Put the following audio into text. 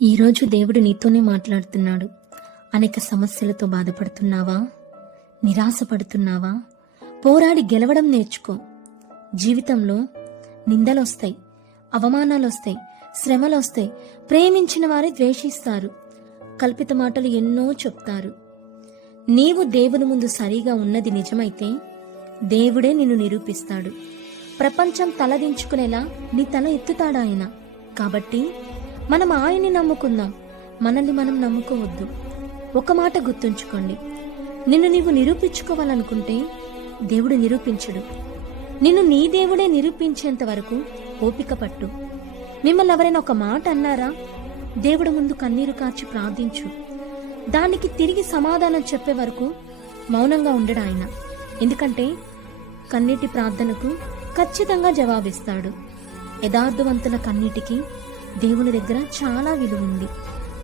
ఈరోజు దేవుడు నీతోనే మాట్లాడుతున్నాడు. అనేక సమస్యలతో బాధపడుతున్నావా? నిరాశపడుతున్నావా? పోరాడి గెలవడం నేర్చుకో. జీవితంలో నిందలొస్తాయి, అవమానాలొస్తాయి, శ్రమలొస్తాయి. ప్రేమించిన వారే ద్వేషిస్తారు, కల్పిత మాటలు ఎన్నో చెప్తారు. నీవు దేవుని ముందు సరిగా ఉన్నది నిజమైతే దేవుడే నిన్ను నిరూపిస్తాడు. ప్రపంచం తలదించుకునేలా నీ తల ఎత్తుతాడు ఆయన. కాబట్టి మనం ఆయన్ని నమ్ముకుందాం, మనల్ని మనం నమ్ముకోవద్దు. ఒక మాట గుర్తుంచుకోండి, నిన్ను నీవు నిరూపించుకోవాలనుకుంటే దేవుడు నిరూపించడు. నిన్ను నీ దేవుడే నిరూపించేంత వరకు ఓపిక పట్టు. మిమ్మల్ని ఎవరైనా ఒక మాట అన్నారా? దేవుడు ముందు కన్నీరు కార్చి ప్రార్థించు. దానికి తిరిగి సమాధానం చెప్పే వరకు మౌనంగా ఉండడు ఆయన. ఎందుకంటే కన్నీటి ప్రార్థనకు ఖచ్చితంగా జవాబిస్తాడు. యథార్థవంతుల కన్నీటికి దేవుని దగ్గర చాలా విలువ ఉంది.